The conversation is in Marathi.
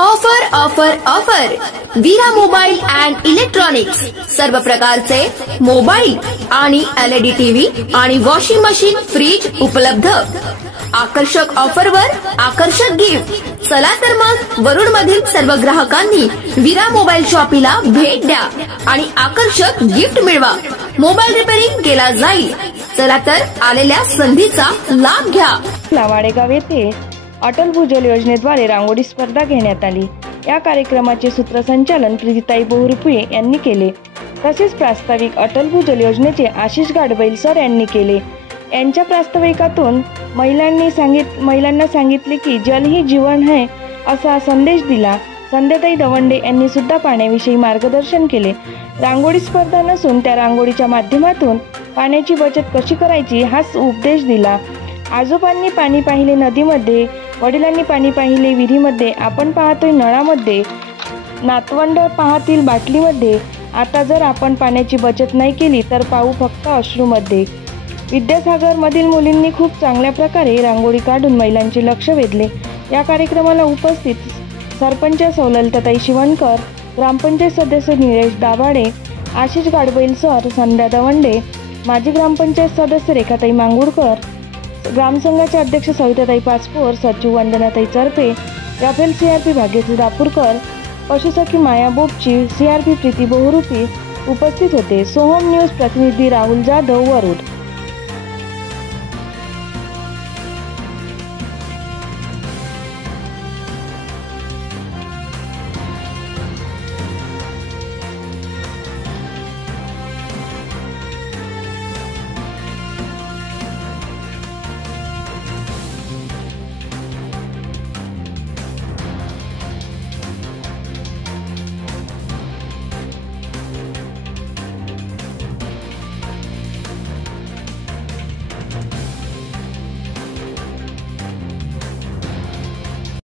Offer offer offer Veera mobile and electronics सर्व प्रकारचे मोबाईल आणि LED टीव्ही आणि वॉशिंग मशीन फ्रीज उपलब्ध। आकर्षक ऑफरवर आकर्षक गिफ्ट। चला तर मग वरुड मधील सर्व ग्राहकांनी वीरा मोबाईल शॉपीला भेट द्या आणि आकर्षक गिफ्ट मिळवा। मोबाईल रिपेअरिंग केला जाईल। चला तर आलेल्या संधीचा लाभ घ्या। वाडेगाव येथे अटल भूजल योजनेद्वारे रांगोळी स्पर्धा घेण्यात आली। या कार्यक्रमाचे सूत्रसंचालन प्रीतीताई बोहरुपे यांनी केले। तसेच प्रास्ताविक अटल भूजल योजनेचे आशिष गाडबैल सर यांनी केले। यांच्या प्रास्ताविकातून महिलांना सांगितले की जल ही जीवन है असा संदेश दिला। संध्याताई दवंडे यांनी सुद्धा पाण्याविषयी मार्गदर्शन केले। रांगोळी स्पर्धा नसून त्या रांगोळीच्या माध्यमातून पाण्याची बचत कशी करायची हाच उपदेश दिला। आजोबांनी पाणी पाहिले नदीमध्ये, वडिलांनी पाणी पाहिले विहिरीमध्ये, आपण पाहतोय नळामध्ये, नातवंड पाहतील बाटलीमध्ये। आता जर आपण पाण्याची बचत नाही केली तर पाहू फक्त अश्रूमध्ये। विद्यासागर मधील मुलींनी खूप चांगल्या प्रकारे रांगोळी काढून महिलांचे लक्ष वेधले। या कार्यक्रमाला उपस्थित सरपंच सौलताताई शिवणकर, ग्रामपंचायत सदस्य निलेश दाभाडे, आशिष गाडबैल सर, संध्या दवंडे, माजी ग्रामपंचायत सदस्य रेखाताई मांगुरकर, ग्रामसंघाचे अध्यक्ष सविताताई पाचपोर, सचिव वंदनाताई चरपे, राफेल CRP भाग्यश्री दापूरकर, पशुसखी माया बोपची, CRP प्रीती बोहरुपे उपस्थित होते। सोहम न्यूज प्रतिनिधी राहुल जाधव, वरुड।